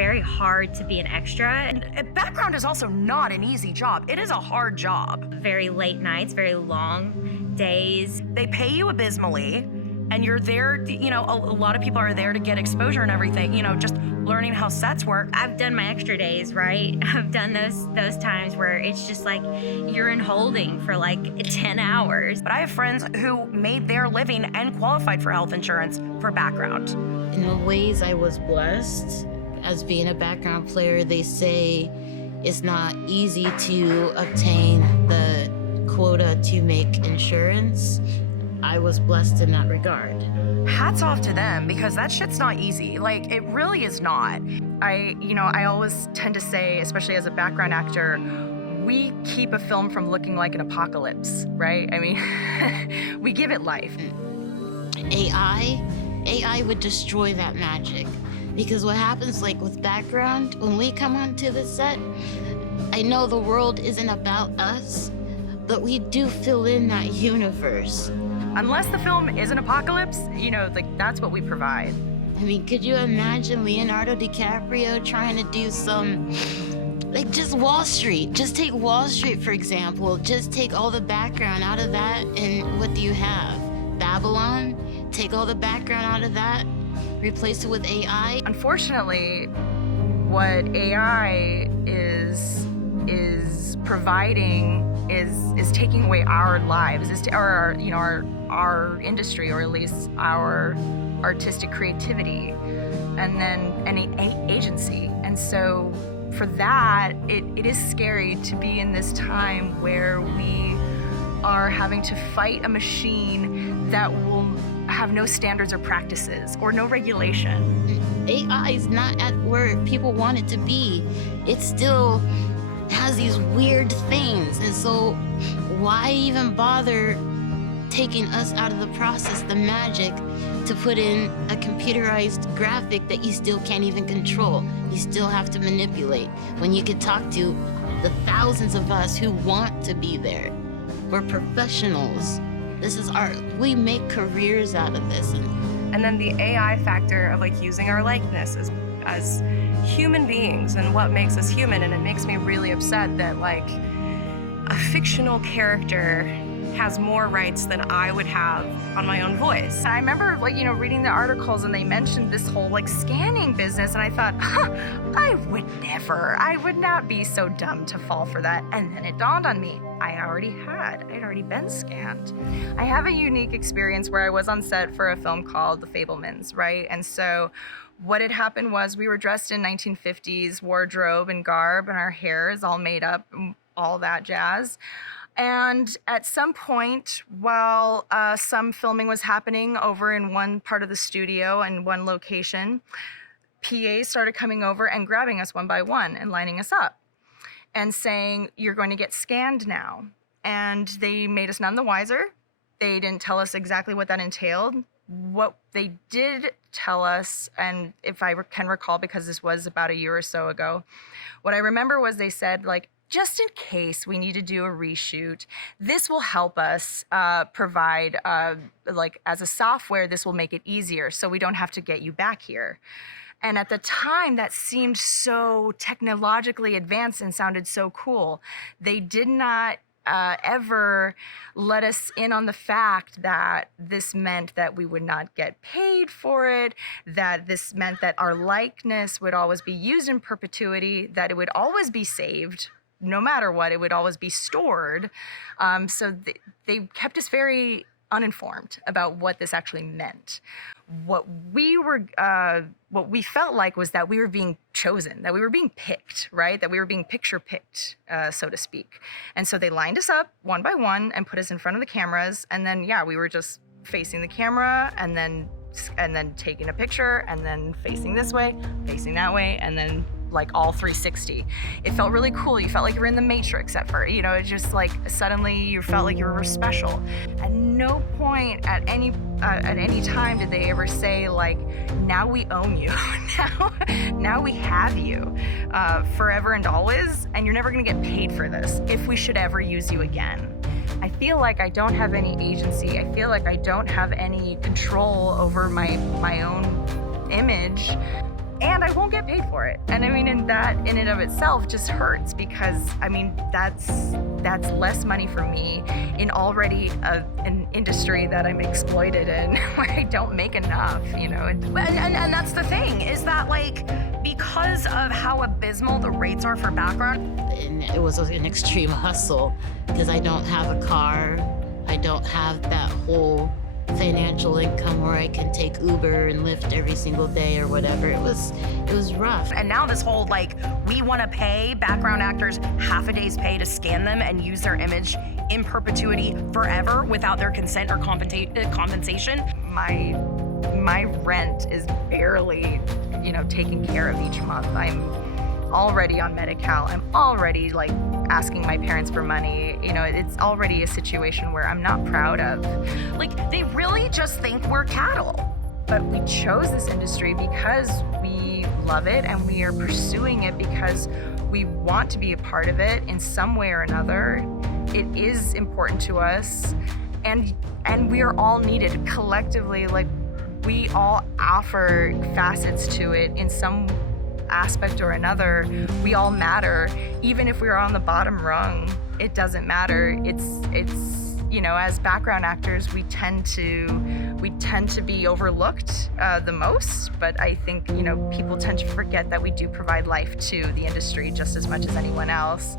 very hard to be an extra. And background is also not an easy job. It is a hard job. Very late nights, very long days. They pay you abysmally, and you're there, a lot of people are there to get exposure and everything, just learning how sets work. I've done my extra days, right? I've done those times where it's just like you're in holding for like 10 hours. But I have friends who made their living and qualified for health insurance for background. In the ways I was blessed, as being a background player, they say it's not easy to obtain the quota to make insurance. I was blessed in that regard. Hats off to them, because that shit's not easy. Like, it really is not. I always tend to say, especially as a background actor, we keep a film from looking like an apocalypse, right? I mean, we give it life. AI would destroy that magic. Because what happens, like with background, when we come onto the set, I know the world isn't about us, but we do fill in that universe. Unless the film is an apocalypse, that's what we provide. I mean, could you imagine Leonardo DiCaprio trying to do some, just Wall Street? Just take Wall Street, for example. Just take all the background out of that, and what do you have? Babylon? Take all the background out of that, replace it with AI? Unfortunately, what AI is providing is taking away our lives, our industry, or at least our artistic creativity, and then any agency. And so for that, it is scary to be in this time where we are having to fight a machine that will have no standards or practices or no regulation. AI is not at where people want it to be. It still has these weird things, and so why even bother taking us out of the process, the magic, to put in a computerized graphic that you still can't even control? You still have to manipulate, when you could talk to the thousands of us who want to be there. We're professionals. This is art. We make careers out of this. And then the AI factor of using our likeness as human beings and what makes us human. And it makes me really upset that a fictional character has more rights than I would have on my own voice. I remember reading the articles, and they mentioned this whole scanning business, and I thought, I would not be so dumb to fall for that. And then it dawned on me, I'd already been scanned. I have a unique experience where I was on set for a film called The Fabelmans, right? And so what had happened was we were dressed in 1950s wardrobe and garb, and our hair is all made up and all that jazz. And at some point, while some filming was happening over in one part of the studio and one location, PAs started coming over and grabbing us one by one and lining us up and saying, "You're going to get scanned now." And they made us none the wiser. They didn't tell us exactly what that entailed. What they did tell us, and if I can recall, because this was about a year or so ago, what I remember was they said, just in case we need to do a reshoot, this will help us provide, as a software, this will make it easier so we don't have to get you back here. And at the time, that seemed so technologically advanced and sounded so cool. They did not ever let us in on the fact that this meant that we would not get paid for it, that this meant that our likeness would always be used in perpetuity, that it would always be saved. No matter what, it would always be stored. So they kept us very uninformed about what this actually meant. What we felt like was that we were being chosen, that we were being picked, right? That we were being picture picked, so to speak. And so they lined us up one by one and put us in front of the cameras. And then, we were just facing the camera and then taking a picture and then facing this way, facing that way, and then all 360. It felt really cool. You felt like you were in the Matrix at first. It's just suddenly you felt like you were special. At no point at any time did they ever say now we own you. now we have you forever and always, and you're never gonna get paid for this if we should ever use you again. I feel like I don't have any agency. I feel like I don't have any control over my own image. and I won't get paid for it. And I mean, and that in and of itself just hurts, because I mean, that's less money for me in already an industry that I'm exploited in, where I don't make enough, you know. And that's the thing, is that like, because of how abysmal the rates are for background. And it was an extreme hustle, because I don't have a car. I don't have that whole financial income where I can take Uber and Lyft every single day or whatever. It was rough. And now this whole like, we want to pay background actors half a day's pay to scan them and use their image in perpetuity forever without their consent or compensation. My rent is barely, you know, taken care of each month. I'm already on Medi-Cal. I'm already like asking my parents for money. You know, it's already a situation where I'm not proud of. Like, they really just think we're cattle. But we chose this industry because we love it, and we are pursuing it because we want to be a part of it in some way or another. It is important to us, and we are all needed collectively. Like, we all offer facets to it in some aspect or another. We all matter. Even if we're on the bottom rung, it doesn't matter. It's you know, as background actors, we tend to be overlooked the most, but I think, you know, people tend to forget that we do provide life to the industry just as much as anyone else.